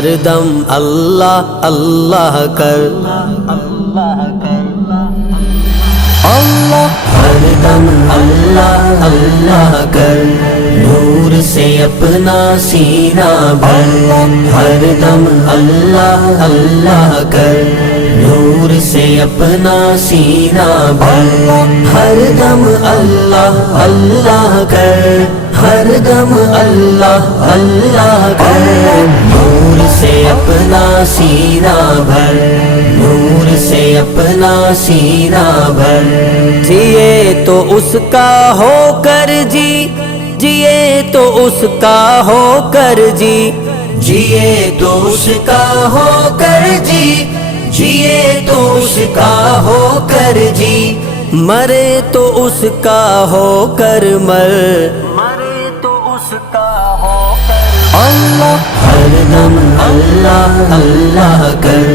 ہر دم اللہ اللہ کر، اللہ ہر دم اللہ اللہ کر، نور سے اپنا سینہ بھر، ہر دم اللہ اللہ کر، نور سے اپنا سینہ بھر، ہر دم اللہ اللہ کر، ہر دم اللہ اللہ کر، نور سے اپنا سینہ بھر، نور سے اپنا سینہ بھر، جیے تو اس کا ہو کر جی، جیے تو اس کا ہو کر جی، جیے تو اس کا ہو کر جی، جیے تو اس کا ہو کر جی، مرے تو اس کا ہو کر مر، مرے تو اس کا ہو کر اللہ ہر دم اللہ اللہ کر،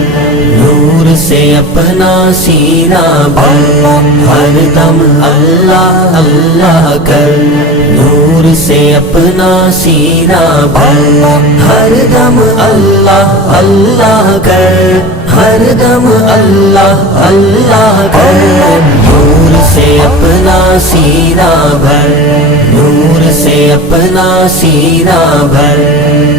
نور سے اپنا سینہ بھر، ہر دم اللہ اللہ کر، نور سے اپنا سینہ بھر، ہر دم اللہ اللہ کر، ہر دم اللہ اللہ کر، نور سے اپنا سینہ بھر، نور سے اپنا سینہ بھر،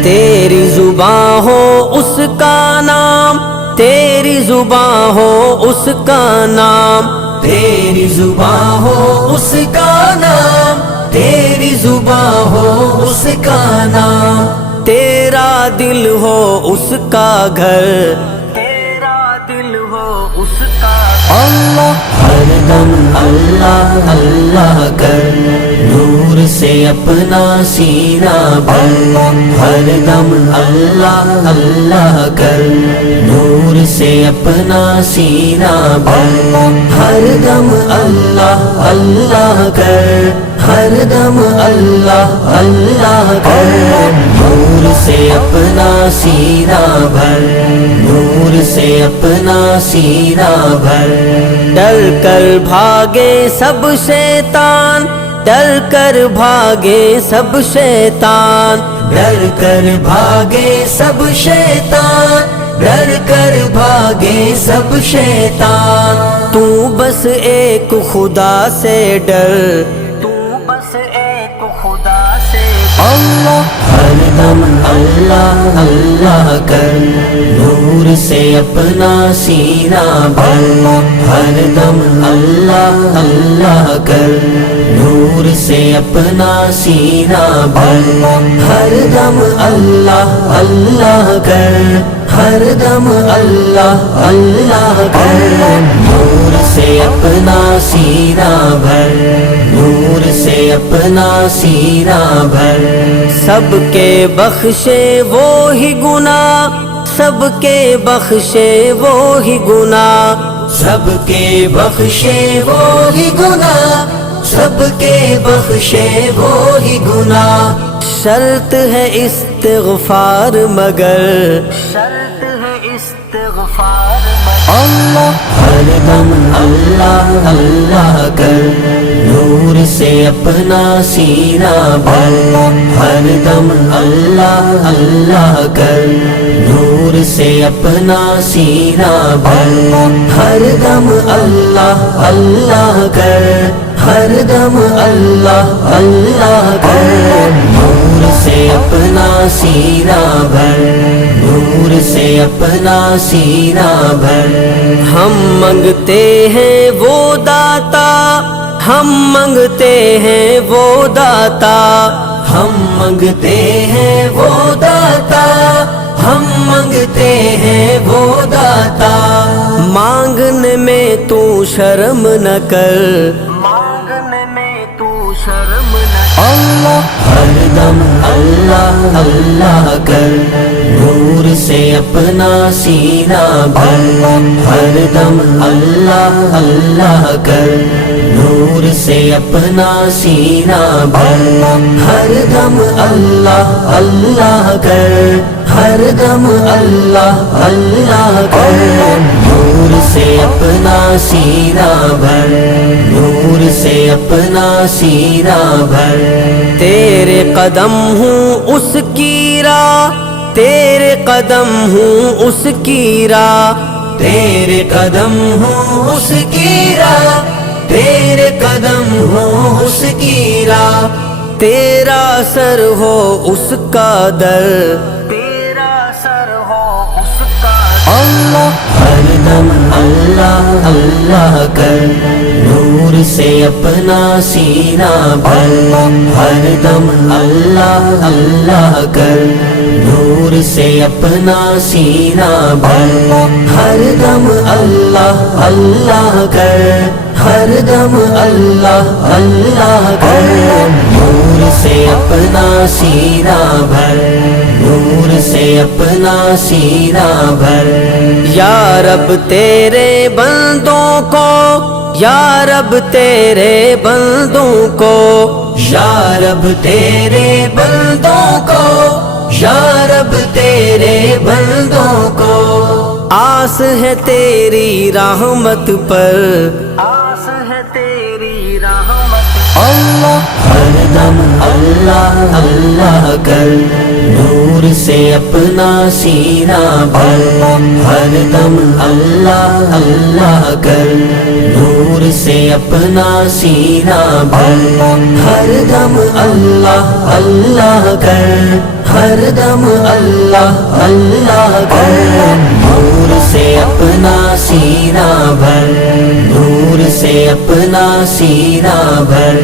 تیری زباں ہو اس کا نام، تیری زباں ہو اس کا نام، تیری زباں ہو اس کا نام، تیری زباں ہو اس کا نام، تیرا دل ہو اس کا گھر، تیرا دل ہو اس کا اللہ ہر دم اللہ اللہ کر، نور سے اپنا سینہ بھر، ہر دم اللہ اللہ کر، نور سے اپنا سینہ بھر، ہر دم اللہ اللہ کر، ہر دم اللہ اللہ کر، نور سے اپنا سینہ بھر، نور سے اپنا سینہ بھر، ڈر کر بھاگے سب شیطان، ڈر کر بھاگے سب شیطان، ڈر کر بھاگے سب شیطان، ڈر کر بھاگے سب شیطان، تو بس ایک خدا سے ڈر، تو بس ایک خدا سے اللہ ہر دم اللہ اللہ کر، نور سے اپنا سینہ بھر، ہر دم اللہ اللہ کر، نور سے اپنا سینہ بھر، ہر دم اللہ اللہ کر، ہر دم اللہ اللہ کر، نور سے اپنا سینہ بھر، نور سے اپنا سینہ بھر، سب کے بخشے وہی گناہ، سب کے بخشے وہی گناہ، سب کے بخشے وہی گناہ، سب کے بخشے وہی گناہ، شرط ہے استغفار مگر، شرط ہے استغفار مگر اللہ ہر دم اللہ اللہ کر، نور سے اپنا سینہ بھر، ہر دم اللہ اللہ کر، نور سے اپنا سینہ بھر، ہر دم اللہ اللہ کر، ہر دم اللہ اللہ کر، نور سے اپنا سینہ بھر، نور سے اپنا سینہ بھر، ہم منگتے ہیں وہ داتا، ہم منگتے ہیں وہ داتا، ہم منگتے ہیں وہ داتا، ہم منگتے ہیں وہ داتا، مانگنے میں تو شرم نہ کر، مانگنے میں تو شرم نہ کر اللہ ہر دم اللہ اللہ کر، نور سے اپنا سینہ بھر، ہر دم اللہ اللہ کر، نور سے اپنا سینہ بھر، ہر دم اللہ اللہ کر، ہر دم اللہ اللہ کر، نور سے اپنا سینہ بھر، نور سے اپنا سینہ بھر، تیرے قدم ہوں اس کی راہ، تیرے قدم ہوں اس کی راہ، تیرے قدم ہوں اس کی راہ، تیرے قدم ہوں اس کی راہ، تیرا سر ہو اس کا در، تیرا سر ہو اس کا اللہ، ہر دم اللہ اللہ کر، نور سے اپنا سینہ بھر، ہر دم اللہ اللہ کر، نور سے اپنا سینہ بھر، ہر دم اللہ اللہ کر، ہر دم اللہ اللہ کر، نور سے اپنا سینہ بھر، نور سے اپنا سینہ بھر، یا رب تیرے بندوں کو، یا رب تیرے بندوں کو، یا رب تیرے بندوں کو، یا رب تیرے بندوں کو، آس ہے تیری رحمت پر، آس ہے تیری رحمت پر، اللہ، ہر دم اللہ اللہ کر، نور سے اپنا سینہ بھر، ہر دم اللہ اللہ کر، نور سے اپنا سینہ بھر، ہر دم اللہ اللہ کر، ہر دم اللہ اللہ کر، نور سے اپنا سینہ بھر، نور سے اپنا سینہ بھر۔